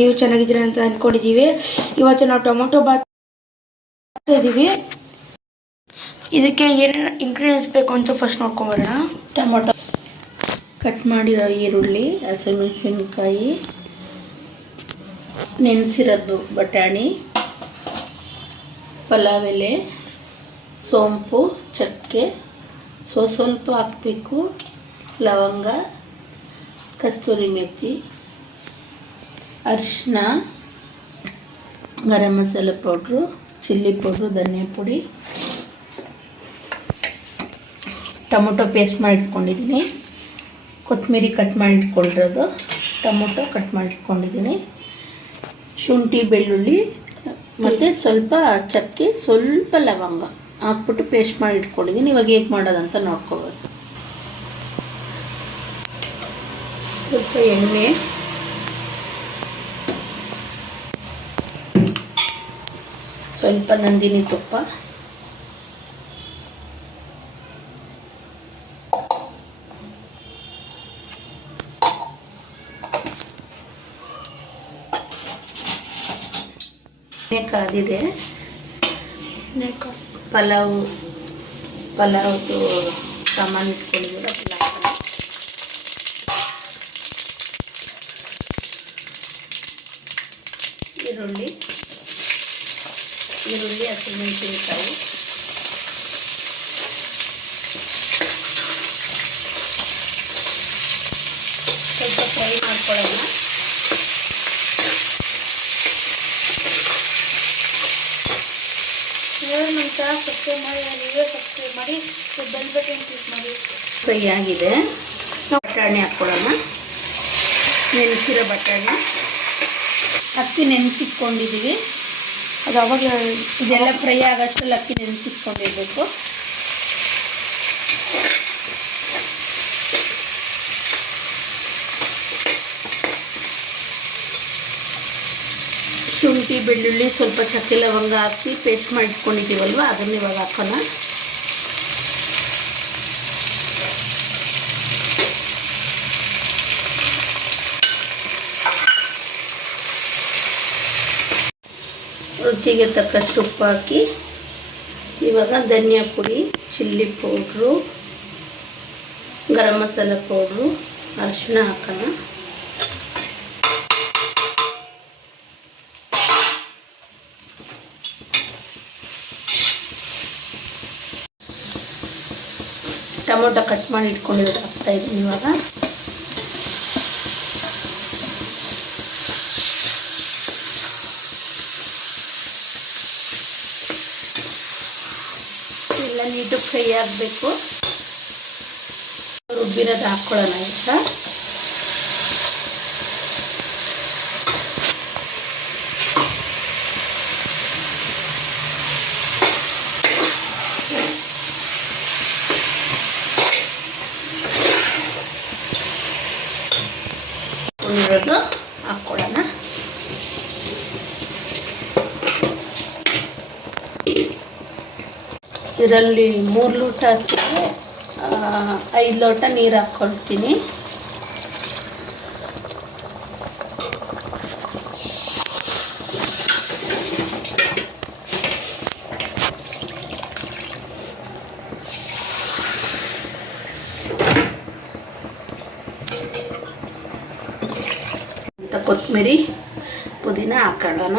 ನೀವು ಚೆನ್ನಾಗಿದ್ದೀರಾ ಅಂತ ಅನ್ಕೊಂಡಿದ್ದೀವಿ. ಇವತ್ತು ನಾವು ಟೊಮೊಟೊ ಬಾತ್ ಇದ್ದೀವಿ. ಇದಕ್ಕೆ ಏನೇನು ಇಂಗ್ರೀಡಿಯೆಂಟ್ಸ್ ಬೇಕು ಅಂತ ಫಸ್ಟ್ ನೋಡ್ಕೊಂಬರೋಣ. ಟೊಮೊಟೊ ಕಟ್ ಮಾಡಿರೋ ಈರುಳ್ಳಿ, ಹಸಿಮೆಣಸಿನ್ಕಾಯಿ, ನೆನೆಸಿರೋದು ಬಟಾಣಿ, ಪಲಾವ್ ಎಲೆ, ಸೋಂಪು, ಚಕ್ಕೆ, ಸ್ವಲ್ಪ ಹಾಕಬೇಕು, ಲವಂಗ, ಕಸ್ತೂರಿ ಮೆಥಿ, ಅರಿಶಿನ, garam masala powder, chilli powder, ಧನಿಯಾ ಪುಡಿ, ಟೊಮೊಟೊ ಪೇಸ್ಟ್ ಮಾಡಿ ಇಟ್ಕೊಂಡಿದ್ದೀನಿ, ಕೊತ್ತಂಬರಿ ಕಟ್ ಮಾಡಿ ಇಟ್ಕೊಂಡಿರೋದು, ಟೊಮೊಟೊ ಕಟ್ ಮಾಡಿ ಇಟ್ಕೊಂಡಿದ್ದೀನಿ, ಶುಂಠಿ ಬೆಳ್ಳುಳ್ಳಿ ಮತ್ತು ಸ್ವಲ್ಪ ಚಕ್ಕೆ, ಸ್ವಲ್ಪ ಲವಂಗ ಹಾಕ್ಬಿಟ್ಟು ಪೇಸ್ಟ್ ಮಾಡಿ ಇಟ್ಕೊಂಡಿದ್ದೀನಿ. ಇವಾಗ ಹೇಗೆ ಮಾಡೋದಂತ ನೋಡ್ಕೋಬೋದು. ಸ್ವಲ್ಪ ಎಣ್ಣೆ, ಸ್ವಲ್ಪ ನಂದಿನಿ ತುಪ್ಪ, ಕಾದಿದೆ. ಪಲಾವ್ದು ಸಾಮಾನು ಇಟ್ಕೊಂಡಿದ್ದೀರ. ಈರುಳ್ಳಿ, ಹಸಿಮೆಣಸಿನಕಾಯಿ, ಸ್ವಲ್ಪ ಫ್ರೈ ಮಾಡ್ಕೊಳ್ಳೋಣ. ಸಬ್ಸ್ಕ್ರೈಬ್ ಮಾಡಿ, ನೀವೇ ಸಬ್ಸ್ಕ್ರೈಬ್ ಮಾಡಿ, ಬೆಲ್ ಬಟನ್ ಕ್ಲಿಕ್ ಮಾಡಿ. ಫ್ರೈ ಆಗಿದೆ. ಬಟಾಣಿ ಹಾಕ್ಕೊಳ್ಳೋಣ. ನೆನೆಸಿರೋ ಬಟಾಣಿ, ಅಕ್ಕಿ ನೆನೆಸಿಟ್ಕೊಂಡಿದ್ದೀವಿ. ಅದು ಅವಾಗಲೇ ಇದೆಲ್ಲ ಫ್ರೈ ಆಗೋಷ್ಟರಲ್ಲಿ ಅಕ್ಕಿ ನೆನೆಸಿಟ್ಕೊಂಡಿರ್ಬೇಕು. ಶುಂಠಿ ಬೆಳ್ಳುಳ್ಳಿ ಸ್ವಲ್ಪ ಚಕ್ಕೆ ಲವಂಗ ಹಾಕಿ ಪೇಸ್ಟ್ ಮಾಡಿ ಇಟ್ಕೊಂಡಿದ್ದೀವಲ್ವ, ಅದನ್ನು ಇವಾಗ ಹಾಕೋಣ. ರುಚಿಗೆ ತಕ್ಕಷ್ಟು ಉಪ್ಪು ಹಾಕಿ ಇವಾಗ ಧನಿಯಾ ಪುಡಿ, chilli powder, garam masala powder, ಅರಿಶಿನ ಹಾಕೋಣ. ಟೊಮೊಟೊ ಕಟ್ ಮಾಡಿ ಇಟ್ಕೊಂಡಿರೋದು ಹಾಕ್ತಾ ಇದ್ದೀನಿ ಇವಾಗ. ಎಲ್ಲ ನೀಟಾಗಿ ಫ್ರೈ ಆಗಬೇಕು. ರುಬ್ಬಿರೋದು ಹಾಕ್ಕೊಳ್ಳೋಣ ಈಗ. ಇರೋದು ಹಾಕ್ಕೊಳ್ಳೋಣ. ಇದರಲ್ಲಿ 3 ಲೋಟ ಹಾಕಿದ್ರೆ 5 ಲೋಟ ನೀರು ಹಾಕ್ಕೊಳ್ತೀನಿ. ಕೊತ್ತಂಬರಿ ಪುದೀನ ಹಾಕೊಳ್ಳೋಣ.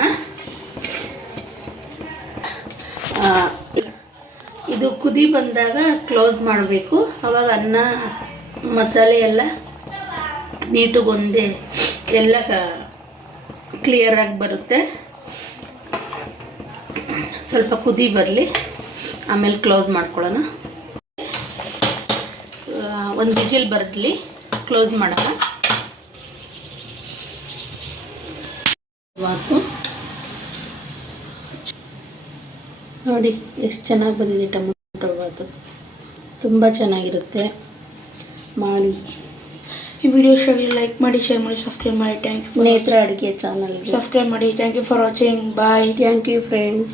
ಇದು ಕುದಿ ಬಂದಾಗ ಕ್ಲೋಸ್ ಮಾಡಬೇಕು. ಆವಾಗ ಅನ್ನ ಮಸಾಲೆ ಎಲ್ಲ ನೀಟಾಗಿ ಒಂದೇ ಎಲ್ಲ ಕ್ಲಿಯರಾಗಿ ಬರುತ್ತೆ. ಸ್ವಲ್ಪ ಕುದಿ ಬರಲಿ, ಆಮೇಲೆ ಕ್ಲೋಸ್ ಮಾಡ್ಕೊಳ್ಳೋಣ. ಒಂದು ವಿಜಿಲ್ ಬರಲಿ, ಕ್ಲೋಸ್ ಮಾಡೋಣ. ನೋಡಿ ಎಷ್ಟು ಚೆನ್ನಾಗಿ ಬಂದಿದೆ ಟೊಮೊಟೊ ಬಾತು. ತುಂಬ ಚೆನ್ನಾಗಿರುತ್ತೆ, ಮಾಡಿ. ಈ ವಿಡಿಯೋ ಇಷ್ಟ ಲೈಕ್ ಮಾಡಿ, ಶೇರ್ ಮಾಡಿ, ಸಬ್ಸ್ಕ್ರೈಬ್ ಮಾಡಿ. Thank you. ನೇತ್ರ ಅಡುಗೆ ಚಾನಲ್ ಸಬ್ಸ್ಕ್ರೈಬ್ ಮಾಡಿ. Thank you for watching. Bye. Thank you friends.